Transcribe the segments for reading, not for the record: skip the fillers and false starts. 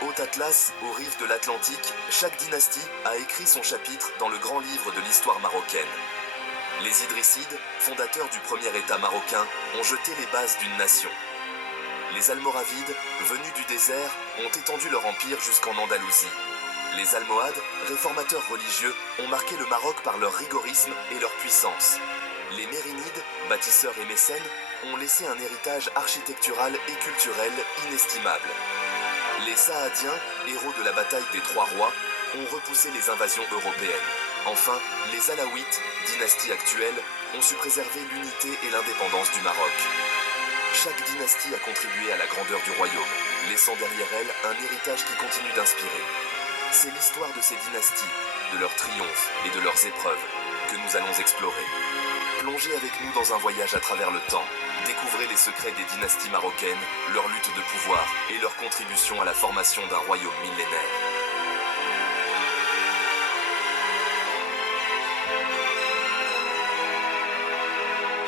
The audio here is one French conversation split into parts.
Haute Atlas, aux rives de l'Atlantique, chaque dynastie a écrit son chapitre dans le grand livre de l'histoire marocaine. Les Idrissides, fondateurs du premier État marocain, ont jeté les bases d'une nation. Les Almoravides, venus du désert, ont étendu leur empire jusqu'en Andalousie. Les Almohades, réformateurs religieux, ont marqué le Maroc par leur rigorisme et leur puissance. Les Mérinides, bâtisseurs et mécènes, ont laissé un héritage architectural et culturel inestimable. Les Saadiens, héros de la bataille des Trois Rois, ont repoussé les invasions européennes. Enfin, les Alaouites, dynastie actuelle, ont su préserver l'unité et l'indépendance du Maroc. Chaque dynastie a contribué à la grandeur du royaume, laissant derrière elle un héritage qui continue d'inspirer. C'est l'histoire de ces dynasties, de leurs triomphes et de leurs épreuves que nous allons explorer. Plongez avec nous dans un voyage à travers le temps. Découvrez les secrets des dynasties marocaines, leur lutte de pouvoir et leur contribution à la formation d'un royaume millénaire.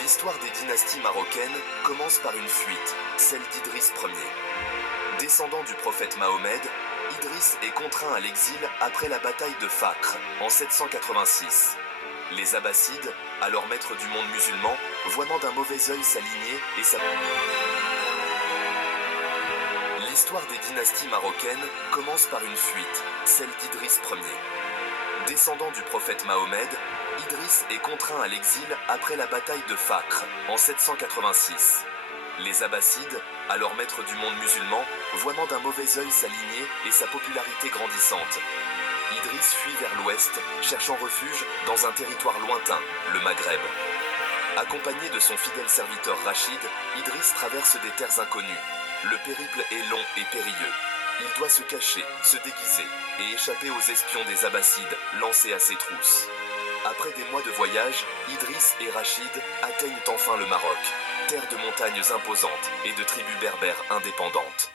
L'histoire des dynasties marocaines commence par une fuite, celle d'Idriss Ier. Descendant du prophète Mahomet, Idriss est contraint à l'exil après la bataille de Fakhr en 786. Les Abbassides, alors maîtres du monde musulman, voyant d'un mauvais œil sa lignée et sa... L'histoire des dynasties marocaines commence par une fuite, celle d'Idriss Ier. Descendant du prophète Mahomet, Idriss est contraint à l'exil après la bataille de Fakhr en 786. Les Abbassides, alors maîtres du monde musulman, voyant d'un mauvais œil sa lignée et sa popularité grandissante. Idriss fuit vers l'ouest, cherchant refuge dans un territoire lointain, le Maghreb. Accompagné de son fidèle serviteur Rachid, Idriss traverse des terres inconnues. Le périple est long et périlleux. Il doit se cacher, se déguiser et échapper aux espions des Abbassides lancés à ses trousses. Après des mois de voyage, Idriss et Rachid atteignent enfin le Maroc, terre de montagnes imposantes et de tribus berbères indépendantes.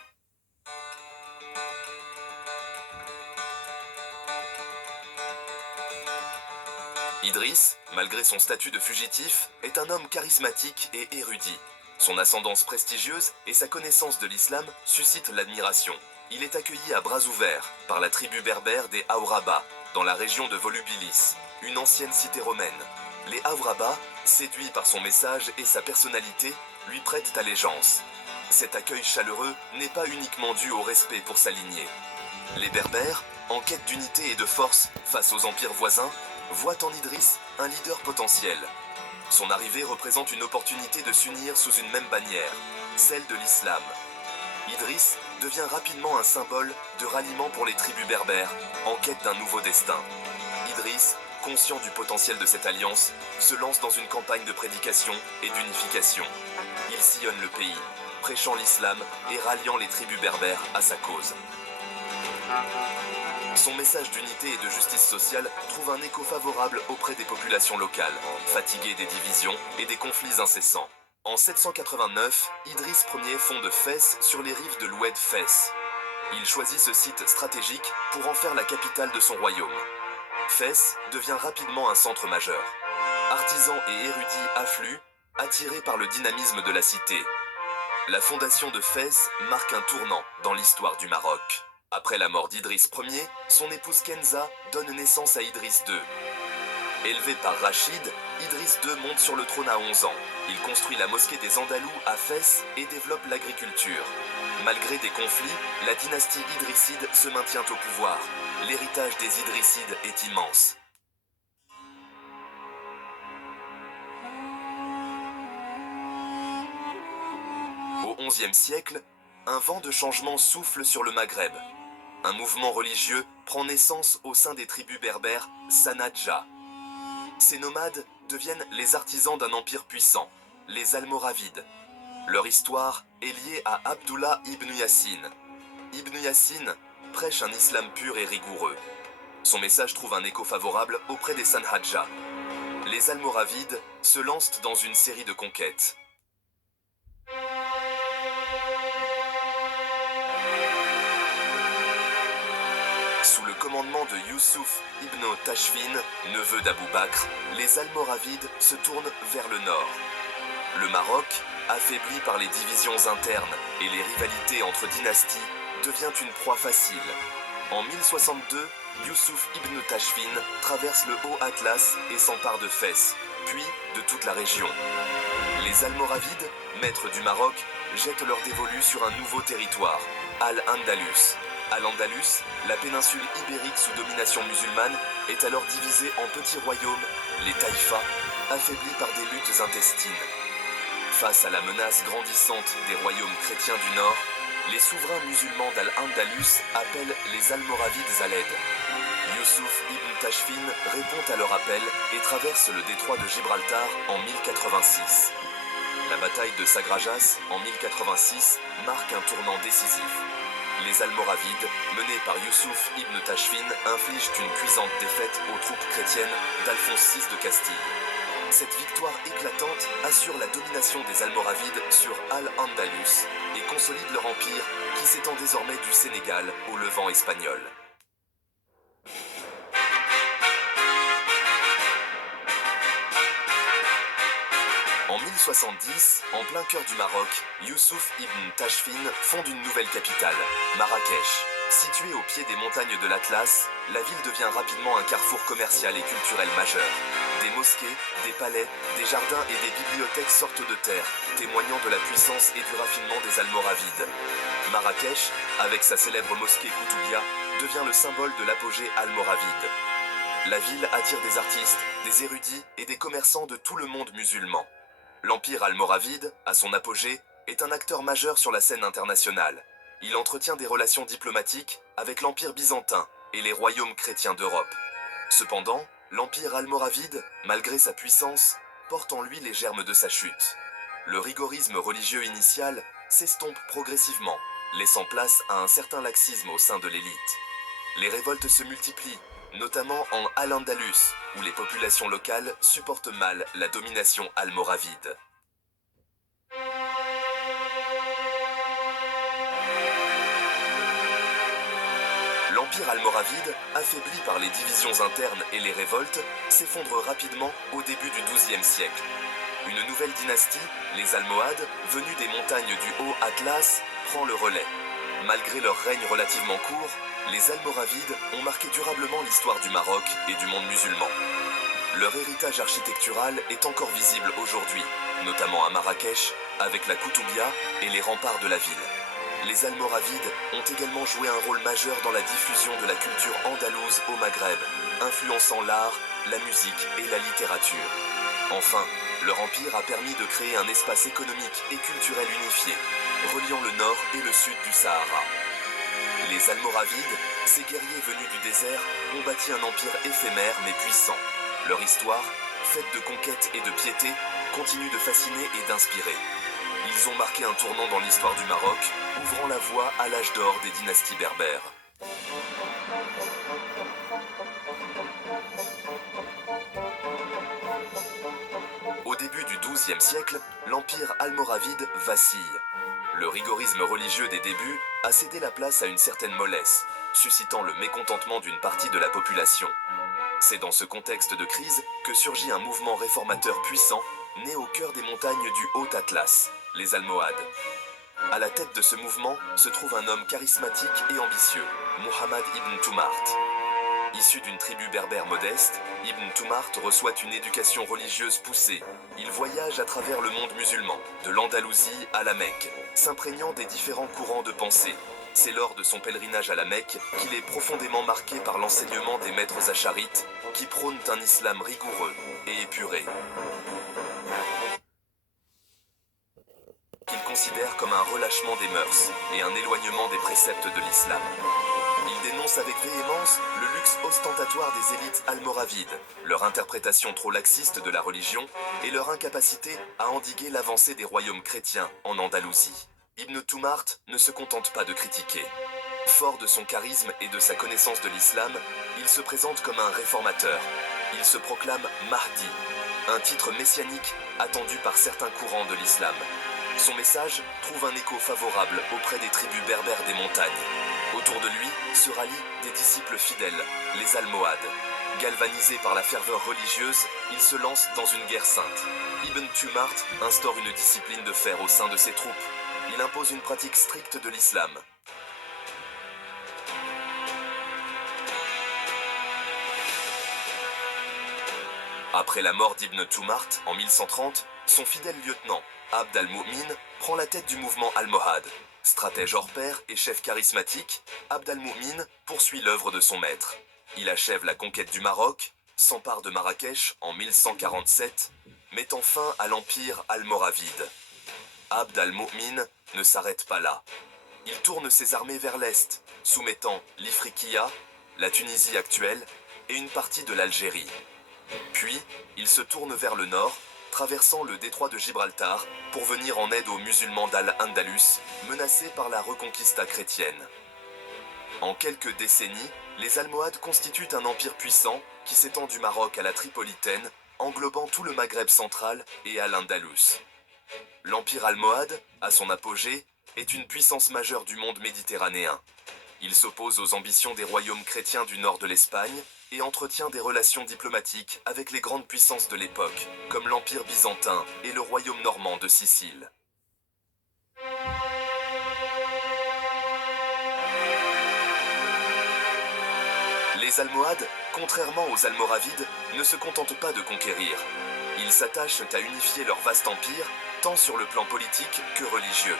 Idriss, malgré son statut de fugitif, est un homme charismatique et érudit. Son ascendance prestigieuse et sa connaissance de l'islam suscitent l'admiration. Il est accueilli à bras ouverts par la tribu berbère des Aouraba, dans la région de Volubilis, une ancienne cité romaine. Les Aouraba, séduits par son message et sa personnalité, lui prêtent allégeance. Cet accueil chaleureux n'est pas uniquement dû au respect pour sa lignée. Les Berbères, en quête d'unité et de force face aux empires voisins, voient en Idriss un leader potentiel. Son arrivée représente une opportunité de s'unir sous une même bannière, celle de l'islam. Idriss devient rapidement un symbole de ralliement pour les tribus berbères, en quête d'un nouveau destin. Idriss, conscient du potentiel de cette alliance, se lance dans une campagne de prédication et d'unification. Il sillonne le pays, prêchant l'islam et ralliant les tribus berbères à sa cause. Son message d'unité et de justice sociale trouve un écho favorable auprès des populations locales, fatiguées des divisions et des conflits incessants. En 789, Idriss Ier fonde Fès sur les rives de l'Oued Fès. Il choisit ce site stratégique pour en faire la capitale de son royaume. Fès devient rapidement un centre majeur. Artisans et érudits affluent, attirés par le dynamisme de la cité. La fondation de Fès marque un tournant dans l'histoire du Maroc. Après la mort d'Idriss Ier, son épouse Kenza donne naissance à Idriss II. Élevé par Rachid, Idriss II monte sur le trône à 11 ans. Il construit la mosquée des Andalous à Fès et développe l'agriculture. Malgré des conflits, la dynastie idrisside se maintient au pouvoir. L'héritage des Idrissides est immense. Au XIe siècle, un vent de changement souffle sur le Maghreb. Un mouvement religieux prend naissance au sein des tribus berbères Sanadja. Ces nomades deviennent les artisans d'un empire puissant, les Almoravides. Leur histoire est liée à Abdullah ibn Yassine. Ibn Yassine prêche un islam pur et rigoureux. Son message trouve un écho favorable auprès des Sanhadja. Les Almoravides se lancent dans une série de conquêtes. Sous le commandement de Youssouf ibn Tashfin, neveu d'Abou Bakr, les Almoravides se tournent vers le nord. Le Maroc, affaibli par les divisions internes et les rivalités entre dynasties, devient une proie facile. En 1062, Youssouf ibn Tashfin traverse le Haut Atlas et s'empare de Fès, puis de toute la région. Les Almoravides, maîtres du Maroc, jettent leur dévolu sur un nouveau territoire, Al-Andalus. À l'Andalus, la péninsule ibérique sous domination musulmane est alors divisée en petits royaumes, les taïfas, affaiblis par des luttes intestines. Face à la menace grandissante des royaumes chrétiens du Nord, les souverains musulmans d'Al-Andalus appellent les Almoravides à l'aide. Youssouf ibn Tashfin répond à leur appel et traverse le détroit de Gibraltar en 1086. La bataille de Sagrajas en 1086 marque un tournant décisif. Les Almoravides, menés par Youssouf ibn Tashfin, infligent une cuisante défaite aux troupes chrétiennes d'Alphonse VI de Castille. Cette victoire éclatante assure la domination des Almoravides sur Al-Andalus et consolide leur empire qui s'étend désormais du Sénégal au Levant espagnol. En 1070, en plein cœur du Maroc, Youssouf ibn Tashfin fonde une nouvelle capitale, Marrakech. Située au pied des montagnes de l'Atlas, la ville devient rapidement un carrefour commercial et culturel majeur. Des mosquées, des palais, des jardins et des bibliothèques sortent de terre, témoignant de la puissance et du raffinement des Almoravides. Marrakech, avec sa célèbre mosquée Koutoubia, devient le symbole de l'apogée almoravide. La ville attire des artistes, des érudits et des commerçants de tout le monde musulman. L'Empire almoravide, à son apogée, est un acteur majeur sur la scène internationale. Il entretient des relations diplomatiques avec l'Empire byzantin et les royaumes chrétiens d'Europe. Cependant, l'Empire almoravide, malgré sa puissance, porte en lui les germes de sa chute. Le rigorisme religieux initial s'estompe progressivement, laissant place à un certain laxisme au sein de l'élite. Les révoltes se multiplient, notamment en Al-Andalus, où les populations locales supportent mal la domination almoravide. L'Empire almoravide, affaibli par les divisions internes et les révoltes, s'effondre rapidement au début du XIIe siècle. Une nouvelle dynastie, les Almohades, venus des montagnes du Haut Atlas, prend le relais. Malgré leur règne relativement court, les Almoravides ont marqué durablement l'histoire du Maroc et du monde musulman. Leur héritage architectural est encore visible aujourd'hui, notamment à Marrakech, avec la Koutoubia et les remparts de la ville. Les Almoravides ont également joué un rôle majeur dans la diffusion de la culture andalouse au Maghreb, influençant l'art, la musique et la littérature. Enfin, leur empire a permis de créer un espace économique et culturel unifié, reliant le nord et le sud du Sahara. Les Almoravides, ces guerriers venus du désert, ont bâti un empire éphémère mais puissant. Leur histoire, faite de conquêtes et de piété, continue de fasciner et d'inspirer. Ils ont marqué un tournant dans l'histoire du Maroc, ouvrant la voie à l'âge d'or des dynasties berbères. Au début du XIIe siècle, l'empire almoravide vacille. Le rigorisme religieux des débuts a cédé la place à une certaine mollesse, suscitant le mécontentement d'une partie de la population. C'est dans ce contexte de crise que surgit un mouvement réformateur puissant, né au cœur des montagnes du Haut Atlas, les Almohades. À la tête de ce mouvement se trouve un homme charismatique et ambitieux, Mohammed ibn Toumart. Issu d'une tribu berbère modeste, Ibn Toumart reçoit une éducation religieuse poussée. Il voyage à travers le monde musulman, de l'Andalousie à la Mecque, s'imprégnant des différents courants de pensée. C'est lors de son pèlerinage à la Mecque qu'il est profondément marqué par l'enseignement des maîtres acharites, qui prônent un islam rigoureux et épuré, qu'il considère comme un relâchement des mœurs et un éloignement des préceptes de l'islam. Il dénonce avec véhémence le luxe ostentatoire des élites almoravides, leur interprétation trop laxiste de la religion et leur incapacité à endiguer l'avancée des royaumes chrétiens en Andalousie. Ibn Toumart ne se contente pas de critiquer. Fort de son charisme et de sa connaissance de l'islam, il se présente comme un réformateur. Il se proclame Mahdi, un titre messianique attendu par certains courants de l'islam. Son message trouve un écho favorable auprès des tribus berbères des montagnes. Autour de lui se rallient des disciples fidèles, les Almohades. Galvanisé par la ferveur religieuse, il se lance dans une guerre sainte. Ibn Toumart instaure une discipline de fer au sein de ses troupes. Il impose une pratique stricte de l'islam. Après la mort d'Ibn Tumart en 1130, son fidèle lieutenant, Abd al-Mu'min, prend la tête du mouvement almohade. Stratège hors pair et chef charismatique, Abd al-Mu'min poursuit l'œuvre de son maître. Il achève la conquête du Maroc, s'empare de Marrakech en 1147, mettant fin à l'empire almoravide. Abd al-Mu'min ne s'arrête pas là. Il tourne ses armées vers l'est, soumettant l'Ifriqiya, la Tunisie actuelle et une partie de l'Algérie. Puis, il se tourne vers le nord, traversant le détroit de Gibraltar pour venir en aide aux musulmans d'Al-Andalus, menacés par la reconquista chrétienne. En quelques décennies, les Almohades constituent un empire puissant qui s'étend du Maroc à la Tripolitaine, englobant tout le Maghreb central et Al-Andalus. L'empire almohade, à son apogée, est une puissance majeure du monde méditerranéen. Il s'oppose aux ambitions des royaumes chrétiens du nord de l'Espagne et entretient des relations diplomatiques avec les grandes puissances de l'époque, comme l'Empire byzantin et le royaume normand de Sicile. Les Almohades, contrairement aux Almoravides, ne se contentent pas de conquérir. Ils s'attachent à unifier leur vaste empire, tant sur le plan politique que religieux.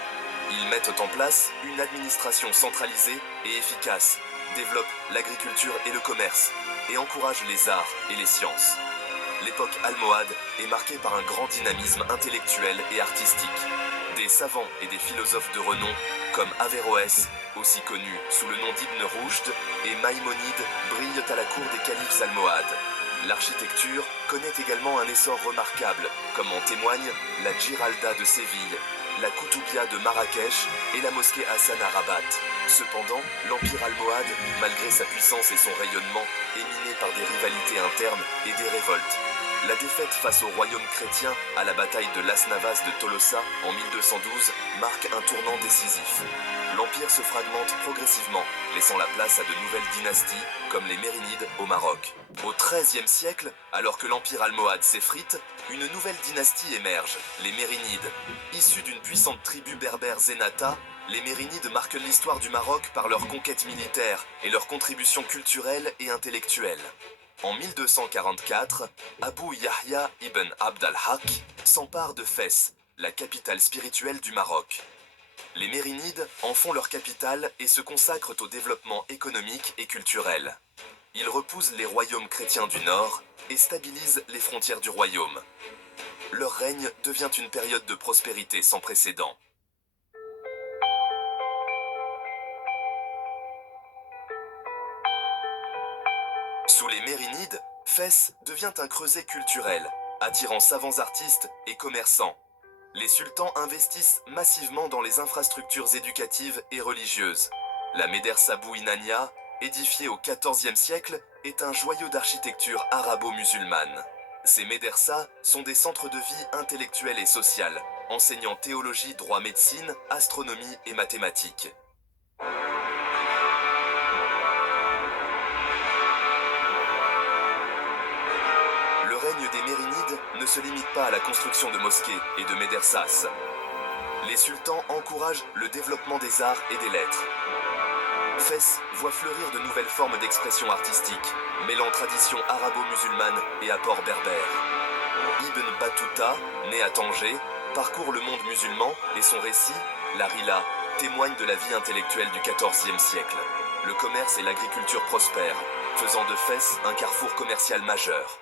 Ils mettent en place une administration centralisée et efficace, développent l'agriculture et le commerce, et encouragent les arts et les sciences. L'époque almohade est marquée par un grand dynamisme intellectuel et artistique. Des savants et des philosophes de renom, comme Averroès, aussi connu sous le nom d'Ibn Rushd, et Maïmonide, brillent à la cour des califes almohades. L'architecture connaît également un essor remarquable, comme en témoignent la Giralda de Séville, la Koutoubia de Marrakech et la mosquée Hassan à Rabat. Cependant, l'empire almohade, malgré sa puissance et son rayonnement, est miné par des rivalités internes et des révoltes. La défaite face au royaume chrétien à la bataille de Las Navas de Tolosa en 1212 marque un tournant décisif. L'empire se fragmente progressivement, laissant la place à de nouvelles dynasties, comme les Mérinides au Maroc. Au XIIIe siècle, alors que l'empire almohade s'effrite, une nouvelle dynastie émerge, les Mérinides. Issus d'une puissante tribu berbère Zenata, les Mérinides marquent l'histoire du Maroc par leur conquête militaire et leur contribution culturelle et intellectuelle. En 1244, Abu Yahya ibn Abd al-Haq s'empare de Fès, la capitale spirituelle du Maroc. Les Mérinides en font leur capitale et se consacrent au développement économique et culturel. Ils repoussent les royaumes chrétiens du Nord et stabilisent les frontières du royaume. Leur règne devient une période de prospérité sans précédent. Sous les Mérinides, Fès devient un creuset culturel, attirant savants artistes et commerçants. Les sultans investissent massivement dans les infrastructures éducatives et religieuses. La médersa Bou Inania, édifiée au XIVe siècle, est un joyau d'architecture arabo-musulmane. Ces médersas sont des centres de vie intellectuelle et sociale, enseignant théologie, droit, médecine, astronomie et mathématiques. Le règne des Mérinides ne se limite pas à la construction de mosquées et de médersas. Les sultans encouragent le développement des arts et des lettres. Fès voit fleurir de nouvelles formes d'expression artistique, mêlant tradition arabo-musulmane et apports berbères. Ibn Battuta, né à Tanger, parcourt le monde musulman et son récit, la Rila, témoigne de la vie intellectuelle du XIVe siècle. Le commerce et l'agriculture prospèrent, faisant de Fès un carrefour commercial majeur.